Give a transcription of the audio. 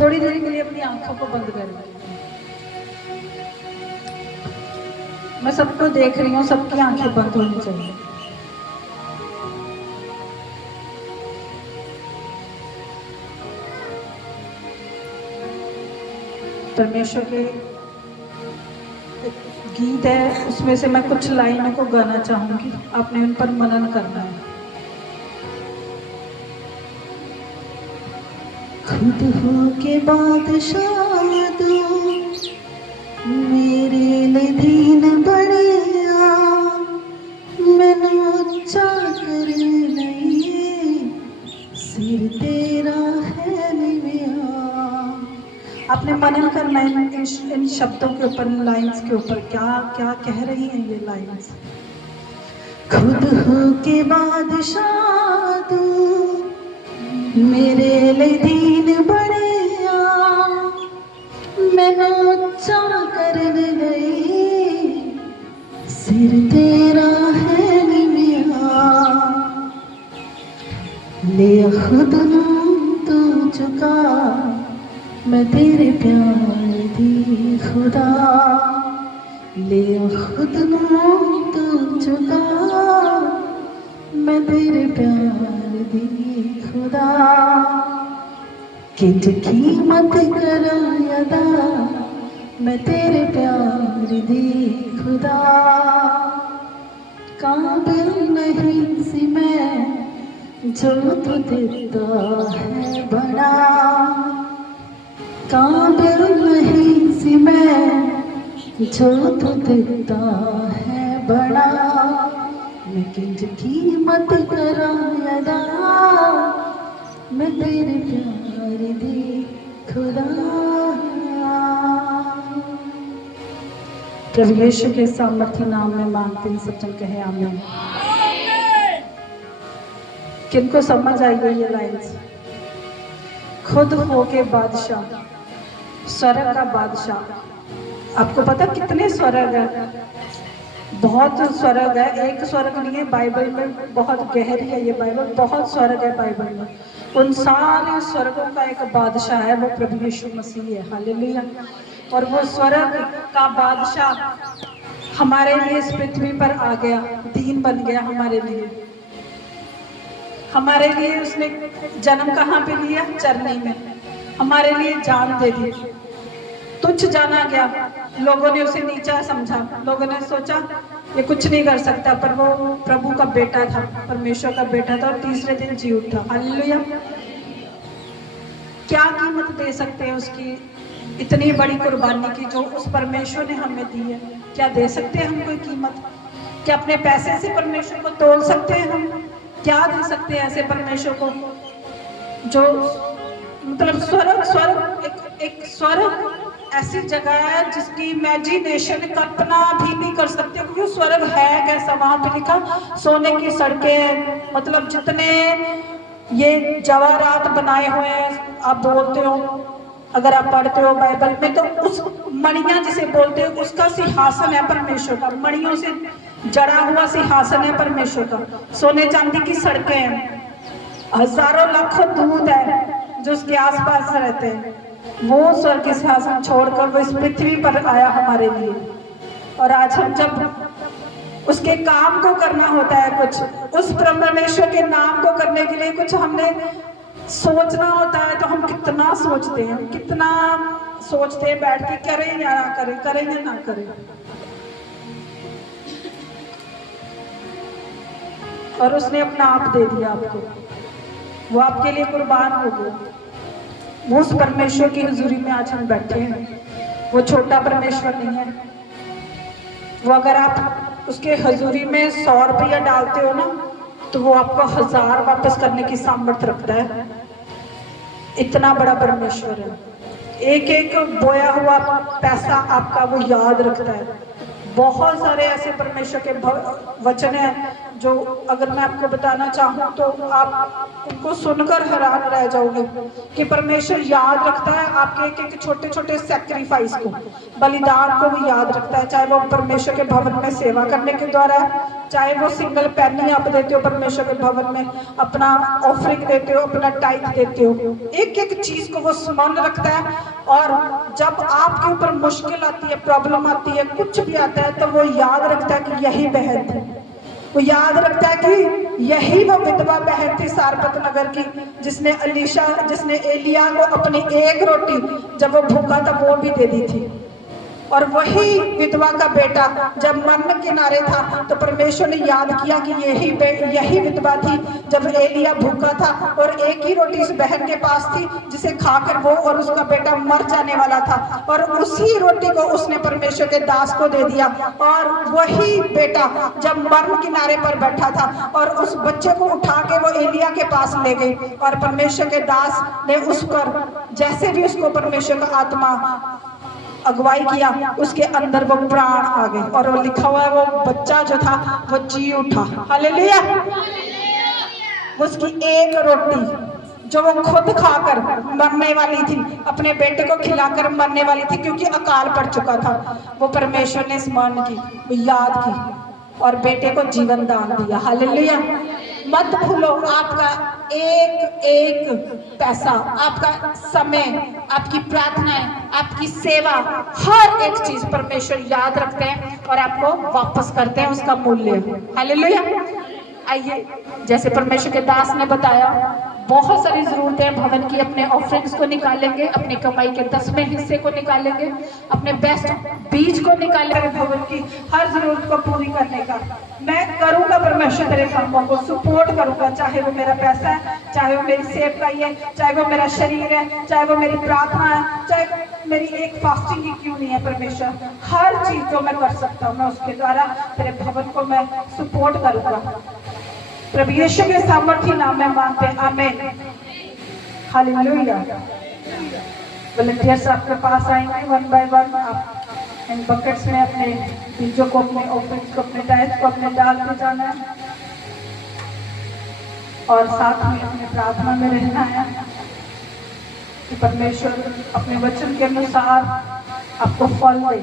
थोड़ी देर के लिए अपनी आंखों को बंद कर लें। मैं सबको देख रही हूँ, सबकी आंखें बंद होनी चाहिए। परमेश्वर के गीत है, उसमें से मैं कुछ लाइनों को गाना चाहूंगी, आपने उन पर मनन करना है। खुद हो के बादशाह दो मेरे लिए दीन बड़िया, मैनू उच्चा कर लईए सिर तेरा है निविया। आपने मनन करना है इन शब्दों के ऊपर, इन लाइन्स के ऊपर, क्या क्या कह रही हैं ये लाइन्स। खुद हो के बादशाह तू मेरे लिए दीन बड़िया, मैनू उच्चा करने लई सिर तेरा है निविया। ले खुद नू तू चुका, मैं तेरे प्यार दी खुदा। ले खुद नू तू चुका, मैं तेरे प्यार दी खुदा। किंज कीमत करा अदा, मैं तेरे प्यार दी खुदा। काबिल नहीं सी मैं जो तू देता है बड़ा, काबिल नहीं सी मैं जो तू देता है बड़ा। मैं किंज कीमत करा अदा, मैं तेरे प्यार दी खुदा। प्रभु यीशु के सामर्थ्य नाम में मांगते हैं, सच्चन कहे आमीन। किनको समझ आई गई ये लाइन्स? खुद हो के बादशाह, स्वर्ग का बादशाह। आपको पता कितने स्वर्ग है? बहुत स्वर्ग है, एक स्वर्ग नहीं है। बाइबल में बहुत गहरी है ये बाइबल, बहुत स्वर्ग है बाइबल में। उन सारे स्वर्गों का एक बादशाह है, वो प्रभु यीशु मसीह है। हालेलुया। और वो स्वर्ग का बादशाह हमारे लिए इस पृथ्वी पर आ गया, दीन बन गया हमारे लिए। हमारे लिए उसने जन्म कहाँ पे लिया? चरनी में। हमारे लिए जान दे दी, तुच्छ जाना गया। लोगों ने उसे नीचा समझा, लोगों ने सोचा ये कुछ नहीं कर सकता, पर वो प्रभु का बेटा था, परमेश्वर का बेटा था, और तीसरे दिन जी उठा। हालेलुया। क्या कीमत दे सकते हैं उसकी, इतनी बड़ी कुर्बानी की जो उस परमेश्वर ने हमें दी है। क्या दे सकते हैं हम कोई कीमत? क्या अपने पैसे से परमेश्वर को तोल सकते हैं हम? क्या दे सकते हैं ऐसे परमेश्वर को जो, मतलब स्वर्ग एक स्वर्ग ऐसी जगह है जिसकी इमेजिनेशन कल्पना भी नहीं कर सकते, क्योंकि स्वर्ग है कैसा। वहां पे लिखा सोने की सड़कें, मतलब जितने ये जवाहरात बनाए हुए हैं, आप बोलते हो, अगर आप पढ़ते हो बाइबल में, तो उस मणियां जिसे बोलते हो उसका सिंहासन है परमेश्वर का। मणियों से जड़ा हुआ सिंहासन है परमेश्वर का। सोने चांदी की सड़कें हैं, हजारों लाखों दूत है जो उसके आसपास रहते हैं। वो स्वर्ग के सिंहासन छोड़कर वो इस पृथ्वी पर आया हमारे लिए। और आज हम जब उसके काम को करना होता है, कुछ उस परमेश्वर के नाम को करने के लिए कुछ हमने सोचना होता है, तो हम कितना सोचते हैं, कितना सोचते हैं बैठ के, करें या ना करें, करें या ना करें। और उसने अपना आप दे दिया आपको, वो आपके लिए कुर्बान हो गया। वो उस परमेश्वर की हुजूरी में आज हम बैठे हैं। वो छोटा परमेश्वर नहीं है। वो अगर आप उसके हुजूरी में 100 रुपया डालते हो ना, तो वो आपको 1000 वापस करने की सामर्थ्य रखता है। इतना बड़ा परमेश्वर है। एक एक बोया हुआ पैसा आपका वो याद रखता है। बहुत सारे ऐसे परमेश्वर के वचन हैं जो अगर मैं आपको बताना चाहूँ तो आप उनको सुनकर हैरान रह जाओगे कि परमेश्वर याद रखता है आपके एक एक छोटे छोटे सैक्रिफाइस को, बलिदान को वो याद रखता है। चाहे वो परमेश्वर के भवन में सेवा करने के द्वारा, चाहे वो सिंगल पेनी आप देते हो परमेश्वर के भवन में, अपना ऑफरिंग देते हो, अपना टाइट देते हो, एक एक चीज को वो स्मरण रखता है। और जब आपके ऊपर मुश्किल आती है, प्रॉब्लम आती है, कुछ भी आता है, तो वो याद रखता है कि यही बहन थी, वो याद रखता है कि यही वो विधवा बहन थी सारपत नगर की, जिसने एलिया को अपनी एक रोटी जब वो भूखा था वो भी दे दी थी। और वही विधवा का बेटा जब मरण किनारे था तो परमेश्वर ने याद किया कि यही विधवा थी जब एलिया भूखा था और एक ही रोटी इस बहन के पास थी जिसे खाकर वो और उसका बेटा मर जाने वाला था, और उसी रोटी को उसने परमेश्वर के दास को दे दिया। और वही बेटा जब मरण किनारे पर बैठा था और उस बच्चे को उठा के वो एलिया के पास ले गई, और परमेश्वर के दास ने उस पर जैसे भी उसको परमेश्वर का आत्मा अगुवाई किया, उसके अंदर वो प्राण आ गए, और वो लिखा हुआ है वो बच्चा जो था वो जी उठा। हालेलुया। उसकी एक रोटी जो वो खुद खाकर मरने वाली थी, अपने बेटे को खिलाकर मरने वाली थी क्योंकि अकाल पड़ चुका था, वो परमेश्वर ने स्मरण की, वो याद की और बेटे को जीवन दान दिया। हालेलुया। मत भूलो, आपका एक एक पैसा, आपका समय, आपकी प्रार्थनाएं, आपकी सेवा, हर एक चीज परमेश्वर याद रखते हैं और आपको वापस करते हैं उसका मूल्य। हालेलुया। आइए, जैसे परमेश्वर के दास ने बताया, बहुत सारी जरूरतें भवन की, अपने ऑफरिंग्स को निकालेंगे, अपनी कमाई के 10वें हिस्से को निकालेंगे, अपने बेस्ट बीज को निकालेंगे, भवन की हर जरूरत को पूरी करने का मैं करूंगा। परमेश्वर तेरे कामों को सपोर्ट करूंगा, चाहे वो मेरा पैसा है, चाहे वो मेरी सेवकाई है, चाहे वो मेरा शरीर है, चाहे वो मेरी प्रार्थना है, चाहे मेरी एक फास्टिंग ही क्यों नहीं है। परमेश्वर हर चीज जो मैं कर सकता हूँ मैं उसके द्वारा तेरे भवन को मैं सपोर्ट करूंगा। प्रभु यीशु के सामर्थ्य नाम में मांगते हैं, आमीन। हालेलुया। वॉलंटियर्स आपके पास आएंगे वन बाय वन, आप इन बकेट्स में अपने बीजों को, अपने ऑफरिंग्स को, अपने टाइट्स को अपने डालते जाना है और साथ में अपने प्रार्थना में रहना है कि परमेश्वर अपने वचन के अनुसार आपको फल दे।